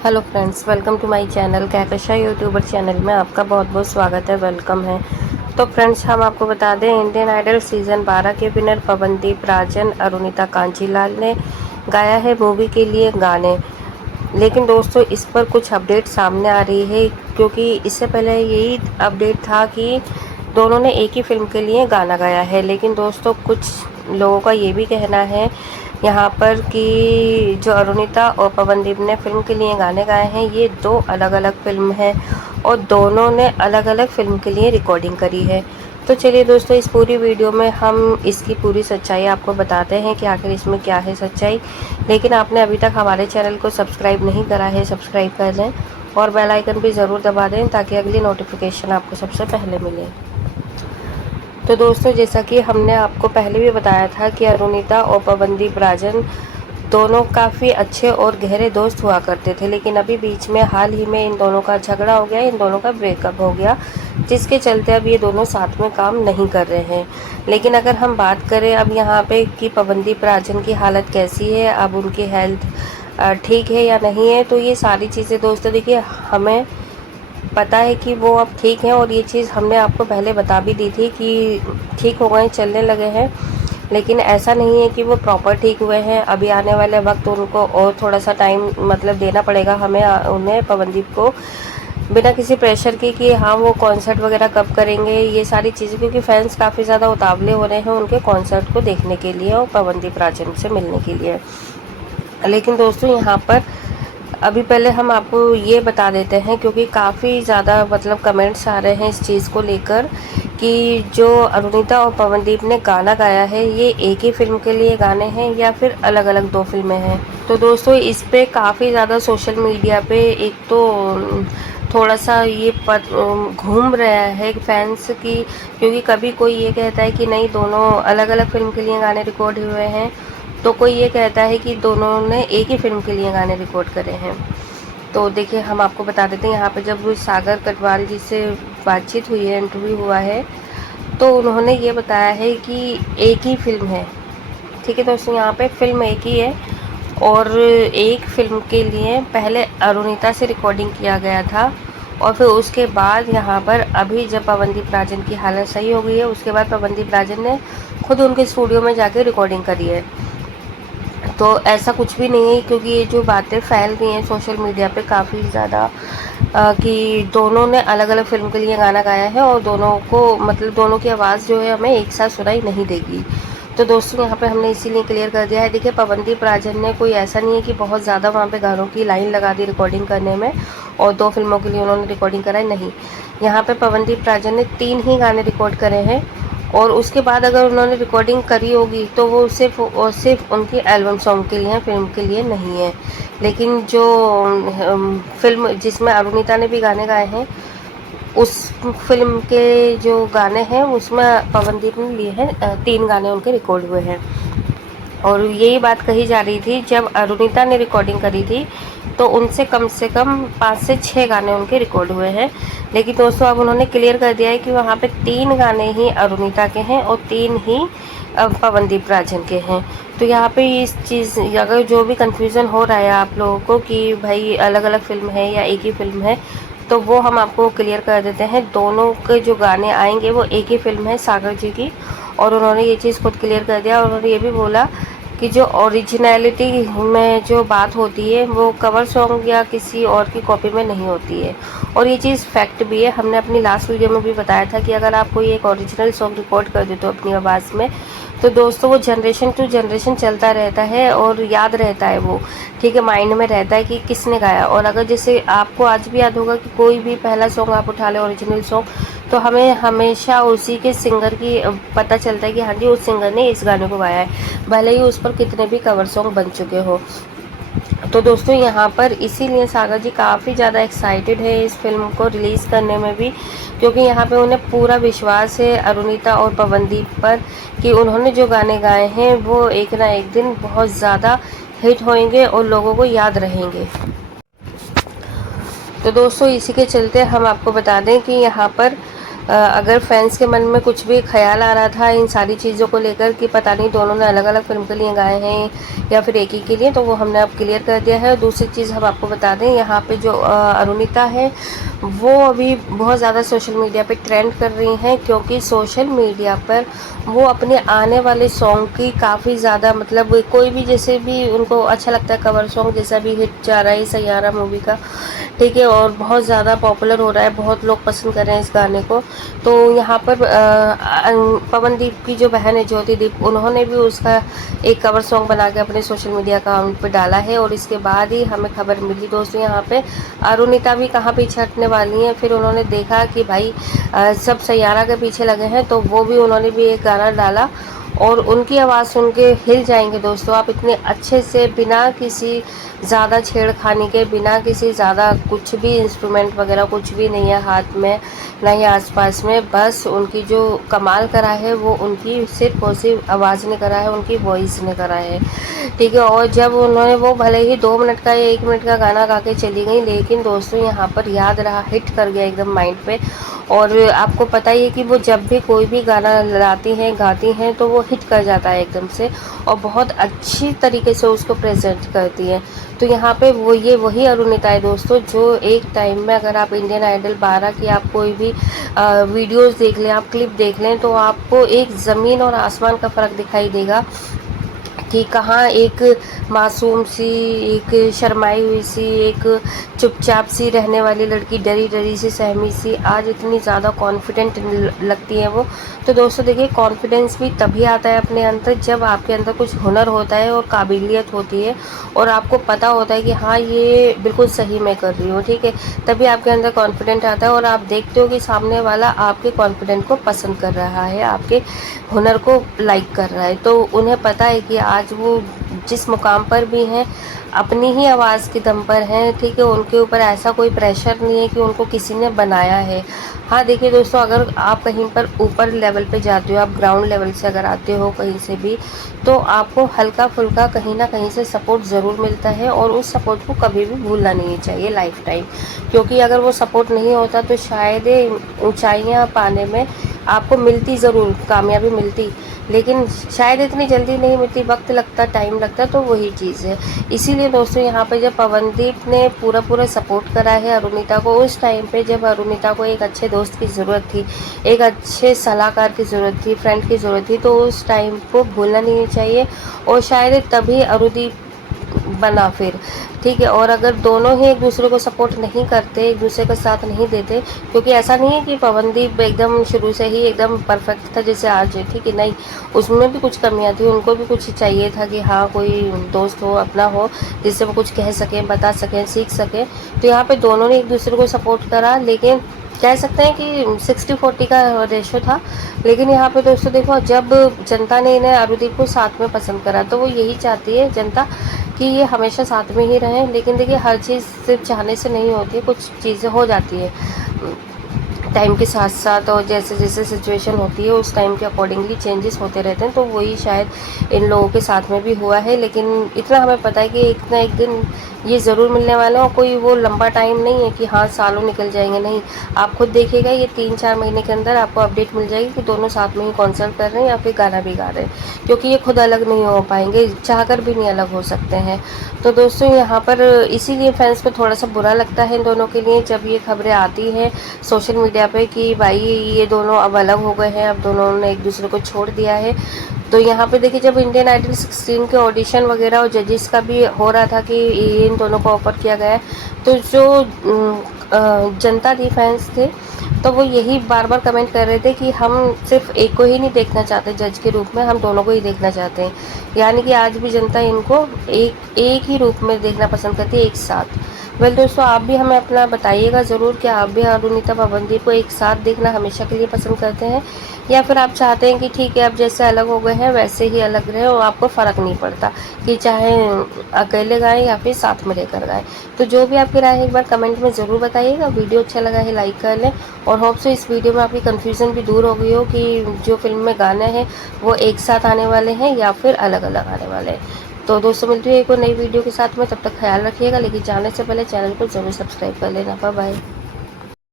Hello friends, welcome to my channel Kahkasha YouTuber channel में आपका बहुत बहुत स्वागत है, वेलकम है। तो फ्रेंड्स, हम आपको बता दें, इंडियन आइडल सीज़न 12 के विनर पवनदीप राजन अरुणिता कांजीलाल ने गाया है मूवी के लिए गाने। लेकिन दोस्तों, इस पर कुछ अपडेट सामने आ रही है, क्योंकि इससे पहले यही अपडेट था कि दोनों ने एक ही फिल्म के लिए गाना गाया है। लेकिन दोस्तों, कुछ लोगों का ये भी कहना है यहाँ पर कि जो अरुणिता और पवनदीप ने फिल्म के लिए गाने गाए हैं, ये दो अलग अलग फिल्म हैं और दोनों ने अलग अलग फिल्म के लिए रिकॉर्डिंग करी है। तो चलिए दोस्तों, इस पूरी वीडियो में हम इसकी पूरी सच्चाई आपको बताते हैं कि आखिर इसमें क्या है सच्चाई। लेकिन आपने अभी तक हमारे चैनल को सब्सक्राइब नहीं करा है, सब्सक्राइब कर लें और बेल आइकन भी ज़रूर दबा दें ताकि अगली नोटिफिकेशन आपको सबसे पहले मिले। तो दोस्तों, जैसा कि हमने आपको पहले भी बताया था कि अरुणिता और पवनदीप राजन दोनों काफ़ी अच्छे और गहरे दोस्त हुआ करते थे। लेकिन अभी बीच में हाल ही में इन दोनों का झगड़ा हो गया, इन दोनों का ब्रेकअप हो गया, जिसके चलते अब ये दोनों साथ में काम नहीं कर रहे हैं। लेकिन अगर हम बात करें अब यहाँ पे कि पवनदीप राजन की हालत कैसी है, अब उनकी हेल्थ ठीक है या नहीं है, तो ये सारी चीज़ें दोस्तों देखिए, हमें पता है कि वो अब ठीक हैं और ये चीज़ हमने आपको पहले बता भी दी थी कि ठीक हो गए, चलने लगे हैं। लेकिन ऐसा नहीं है कि वो प्रॉपर ठीक हुए हैं। अभी आने वाले वक्त उनको और थोड़ा सा टाइम मतलब देना पड़ेगा हमें, उन्हें, पवनदीप को, बिना किसी प्रेशर के कि हाँ वो कॉन्सर्ट वगैरह कब करेंगे, ये सारी चीज़ें, क्योंकि फैंस काफ़ी ज़्यादा उतावले हो रहे हैं उनके कॉन्सर्ट को देखने के लिए और पवनदीप राजन से मिलने के लिए। लेकिन दोस्तों, यहाँ पर अभी पहले हम आपको ये बता देते हैं, क्योंकि काफ़ी ज़्यादा मतलब कमेंट्स आ रहे हैं इस चीज़ को लेकर कि जो अरुणिता और पवनदीप ने गाना गाया है, ये एक ही फिल्म के लिए गाने हैं या फिर अलग अलग दो फिल्में हैं। तो दोस्तों, इस पे काफ़ी ज़्यादा सोशल मीडिया पे एक तो थोड़ा सा ये घूम रहा है फैंस की, क्योंकि कभी कोई ये कहता है कि नहीं, दोनों अलग अलग फिल्म के लिए गाने रिकॉर्ड हुए हैं, तो कोई ये कहता है कि दोनों ने एक ही फिल्म के लिए गाने रिकॉर्ड करे हैं। तो देखिए, हम आपको बता देते हैं, यहाँ पे जब सागर कटवाल जी से बातचीत हुई है, इंटरव्यू हुआ है, तो उन्होंने ये बताया है कि एक ही फिल्म है। ठीक है दोस्तों, यहाँ पे फिल्म एक ही है और एक फिल्म के लिए पहले अरुणिता से रिकॉर्डिंग किया गया था और फिर उसके बाद यहाँ पर अभी जब पवनदीप राजन की हालत सही हो गई है, उसके बाद पवनदीप राजन ने खुद उनके स्टूडियो में जाके रिकॉर्डिंग करी है। तो ऐसा कुछ भी नहीं है, क्योंकि ये जो बातें फैल रही हैं सोशल मीडिया पे काफ़ी ज़्यादा कि दोनों ने अलग अलग फिल्म के लिए गाना गाया है और दोनों को मतलब दोनों की आवाज़ जो है हमें एक साथ सुनाई नहीं देगी। तो दोस्तों, यहाँ पे हमने इसीलिए क्लियर कर दिया है। देखिए, पवनदीप राजन ने कोई ऐसा नहीं है कि बहुत ज़्यादा वहाँ पे गानों की लाइन लगा दी रिकॉर्डिंग करने में और दो फिल्मों के लिए उन्होंने रिकॉर्डिंग कराई, नहीं। यहाँ पे पवनदीप राजन ने 3 ही गाने रिकॉर्ड करे हैं और उसके बाद अगर उन्होंने रिकॉर्डिंग करी होगी तो वो सिर्फ और सिर्फ उनकी एल्बम सॉन्ग के लिए, फिल्म के लिए नहीं है। लेकिन जो फिल्म जिसमें अरुणिता ने भी गाने गाए हैं, उस फिल्म के जो गाने हैं उसमें पवनदीप ने लिए हैं, 3 गाने उनके रिकॉर्ड हुए हैं। और यही बात कही जा रही थी, जब अरुणिता ने रिकॉर्डिंग करी थी तो उनसे कम से कम 5 से 6 गाने उनके रिकॉर्ड हुए हैं। लेकिन दोस्तों, अब उन्होंने क्लियर कर दिया है कि वहाँ पे 3 गाने ही अरुणिता के हैं और 3 ही पवनदीप राजन के हैं। तो यहाँ पे इस चीज़, अगर जो भी कंफ्यूजन हो रहा है आप लोगों को कि भाई अलग अलग फिल्म है या एक ही फिल्म है, तो वो हम आपको क्लियर कर देते हैं। दोनों के जो गाने आएंगे वो एक ही फिल्म है, सागर जी की, और उन्होंने ये चीज़ खुद क्लियर कर दिया। और उन्होंने ये भी बोला कि जो ओरिजिनलिटी में जो बात होती है वो कवर सॉन्ग या किसी और की कॉपी में नहीं होती है। और ये चीज़ फैक्ट भी है, हमने अपनी लास्ट वीडियो में भी बताया था कि अगर आप कोई एक ओरिजिनल सॉन्ग रिकॉर्ड कर देते हो अपनी आवाज़ में, तो दोस्तों वो जनरेशन टू जनरेशन चलता रहता है और याद रहता है वो, ठीक है, माइंड में रहता है कि किसने गाया। और अगर जैसे आपको आज भी याद होगा कि कोई भी पहला सॉन्ग आप उठा लें ओरिजिनल सॉन्ग, तो हमें हमेशा उसी के सिंगर की पता चलता है कि हाँ जी, उस सिंगर ने इस गाने को गाया है, भले ही उस पर कितने भी कवर सॉन्ग बन चुके हो। तो दोस्तों, यहाँ पर इसीलिए सागर जी काफ़ी ज़्यादा एक्साइटेड है इस फिल्म को रिलीज़ करने में भी, क्योंकि यहाँ पे उन्हें पूरा विश्वास है अरुणिता और पवनदीप पर कि उन्होंने जो गाने गाए हैं वो एक ना एक दिन बहुत ज़्यादा हिट होंगे और लोगों को याद रहेंगे। तो दोस्तों, इसी के चलते हम आपको बता दें कि यहाँ पर अगर फैंस के मन में कुछ भी ख्याल आ रहा था इन सारी चीज़ों को लेकर कि पता नहीं दोनों ने अलग अलग फिल्म के लिए गाए हैं या फिर एक ही के लिए, तो वो हमने अब क्लियर कर दिया है। दूसरी चीज़ हम आपको बता दें, यहाँ पे जो अरुणिता है वो अभी बहुत ज़्यादा सोशल मीडिया पे ट्रेंड कर रही हैं, क्योंकि सोशल मीडिया पर वो अपने आने वाले सॉन्ग की काफ़ी ज़्यादा, मतलब कोई भी जैसे भी उनको अच्छा लगता है कवर सॉन्ग, जैसा भी हिट जा रहा है सैयारा मूवी का, ठीक है, और बहुत ज़्यादा पॉपुलर हो रहा है, बहुत लोग पसंद कर रहे हैं इस गाने को। तो यहाँ पर पवनदीप की जो बहन है ज्योतिदीप, उन्होंने भी उसका एक कवर सॉन्ग बना के अपने सोशल मीडिया अकाउंट पे डाला है, और इसके बाद ही हमें खबर मिली दोस्तों यहाँ पे अरुणिता भी कहाँ पीछे हटने वाली हैं। फिर उन्होंने देखा कि भाई सब सैयारा के पीछे लगे हैं, तो वो भी उन्होंने भी एक गाना डाला, और उनकी आवाज़ सुन के हिल जाएंगे दोस्तों आप, इतने अच्छे से, बिना किसी ज़्यादा छेड़खानी के, बिना किसी ज़्यादा कुछ भी इंस्ट्रूमेंट वगैरह कुछ भी नहीं है हाथ में, ना ही आसपास में, बस उनकी जो कमाल करा है वो उनकी सिर्फ और सिर्फ आवाज़ ने करा है, उनकी वॉइस ने करा है, ठीक है। और जब उन्होंने वो भले ही 2 मिनट का या 1 मिनट का गाना गा के चली गई, लेकिन दोस्तों यहाँ पर याद रहा, हिट कर गया एकदम माइंड पे। और आपको पता ही है कि वो जब भी कोई भी गाना लाती हैं गाती हैं तो वो हिट कर जाता है एकदम से, और बहुत अच्छी तरीके से उसको प्रेजेंट करती हैं। तो यहाँ पे वो ये वही अरुणिता है दोस्तों, जो एक टाइम में, अगर आप इंडियन आइडल 12 की आप कोई भी वीडियोस देख लें, आप क्लिप देख लें, तो आपको एक ज़मीन और आसमान का फ़र्क दिखाई देगा कि कहाँ एक मासूम सी, एक शर्माई हुई सी, एक चुपचाप सी रहने वाली लड़की, डरी डरी सी, सहमी सी, आज इतनी ज़्यादा कॉन्फिडेंट लगती है वो। तो दोस्तों देखिए, कॉन्फिडेंस भी तभी आता है अपने अंदर जब आपके अंदर कुछ हुनर होता है और काबिलियत होती है, और आपको पता होता है कि हाँ ये बिल्कुल सही मैं कर रही हूँ, ठीक है, तभी आपके अंदर कॉन्फिडेंट आता है, और आप देखते हो कि सामने वाला आपके कॉन्फिडेंट को पसंद कर रहा है, आपके हुनर को लाइक कर रहा है। तो उन्हें पता है कि आज वो जिस मुकाम पर भी हैं अपनी ही आवाज़ के दम पर हैं, ठीक है, उनके ऊपर ऐसा कोई प्रेशर नहीं है कि उनको किसी ने बनाया है। हाँ देखिए दोस्तों, अगर आप कहीं पर ऊपर लेवल पे जाते हो, आप ग्राउंड लेवल से अगर आते हो कहीं से भी, तो आपको हल्का फुल्का कहीं ना कहीं से सपोर्ट ज़रूर मिलता है, और उस सपोर्ट को कभी भी भूलना नहीं चाहिए लाइफ टाइम, क्योंकि अगर वो सपोर्ट नहीं होता तो शायद ऊंचाइयां पाने में आपको मिलती, ज़रूर कामयाबी मिलती, लेकिन शायद इतनी जल्दी नहीं मिलती, वक्त लगता, टाइम लगता। तो वही चीज़ है। इसीलिए दोस्तों यहाँ पे जब पवनदीप ने पूरा पूरा सपोर्ट करा है अरुणिता को, उस टाइम पे जब अरुणिता को एक अच्छे दोस्त की ज़रूरत थी, एक अच्छे सलाहकार की ज़रूरत थी, फ्रेंड की ज़रूरत थी, तो उस टाइम को भूलना नहीं चाहिए, और शायद तभी अरुणदीप बना फिर, ठीक है। और अगर दोनों ही एक दूसरे को सपोर्ट नहीं करते, एक दूसरे का साथ नहीं देते, क्योंकि ऐसा नहीं है कि पवनदीप एकदम शुरू से ही एकदम परफेक्ट था जैसे आज है, ठीक है, नहीं, उसमें भी कुछ कमियां थी, उनको भी कुछ चाहिए था कि हाँ कोई दोस्त हो, अपना हो, जिससे वो कुछ कह सकें, बता सकें, सीख सकें। तो यहाँ पे दोनों ने एक दूसरे को सपोर्ट करा, लेकिन कह सकते हैं कि 60-40 का रेशो था। लेकिन यहाँ पे दोस्तों देखो, जब जनता ने इन्हें अरुदीप को साथ में पसंद करा, तो वो यही चाहती है जनता कि ये हमेशा साथ में ही रहें। लेकिन देखिए, हर चीज़ सिर्फ चाहने से नहीं होती है, कुछ चीज़ें हो जाती है टाइम के साथ साथ, और जैसे जैसे सिचुएशन होती है उस टाइम के अकॉर्डिंगली चेंजेस होते रहते हैं। तो वही शायद इन लोगों के साथ में भी हुआ है, लेकिन इतना हमें पता है कि एक ना एक दिन ये ज़रूर मिलने वाला है, और कोई वो लंबा टाइम नहीं है कि हाँ सालों निकल जाएंगे, नहीं, आप खुद देखिएगा ये 3-4 महीने के अंदर आपको अपडेट मिल जाएगी कि दोनों साथ में ही कॉन्सर्ट कर रहे हैं या फिर गाना भी गा रहे हैं, क्योंकि ये खुद अलग नहीं हो पाएंगे, चाहकर भी नहीं अलग हो सकते हैं। तो दोस्तों यहाँ पर इसीलिए फैंस को थोड़ा सा बुरा लगता है इन दोनों के लिए, जब ये खबरें आती हैं सोशल मीडिया पे कि भाई ये दोनों अब अलग हो गए हैं, अब दोनों ने एक दूसरे को छोड़ दिया है। तो यहाँ पे देखिए, जब इंडियन आइडल 16 के ऑडिशन वगैरह और जजेस का भी हो रहा था कि ये इन दोनों को ऑफर किया गया है, तो जो जनता थी, फैंस थे, तो वो यही बार बार कमेंट कर रहे थे कि हम सिर्फ एक को ही नहीं देखना चाहते जज के रूप में, हम दोनों को ही देखना चाहते हैं। यानी कि आज भी जनता इनको एक ही रूप में देखना पसंद करती है, एक साथ। वेल दोस्तों, आप भी हमें अपना बताइएगा ज़रूर कि आप भी अरुणिता पवनदीप को एक साथ देखना हमेशा के लिए पसंद करते हैं, या फिर आप चाहते हैं कि ठीक है अब जैसे अलग हो गए हैं वैसे ही अलग रहे, और आपको फ़र्क नहीं पड़ता कि चाहे अकेले गाएं या फिर साथ में रहकर गाएं। तो जो भी आपकी राय है एक बार कमेंट में ज़रूर बताइएगा। वीडियो अच्छा लगा है लाइक कर लें, और होप सो इस वीडियो में आपकी कन्फ्यूज़न भी दूर हो गई हो कि जो फिल्म में गाने हैं वो एक साथ आने वाले हैं या फिर अलग अलग आने वाले हैं। तो दोस्तों, मिलती है एक और नई वीडियो के साथ में, तब तक ख्याल रखिएगा, लेकिन जाने से पहले चैनल को ज़रूर सब्सक्राइब कर लेना। Bye bye.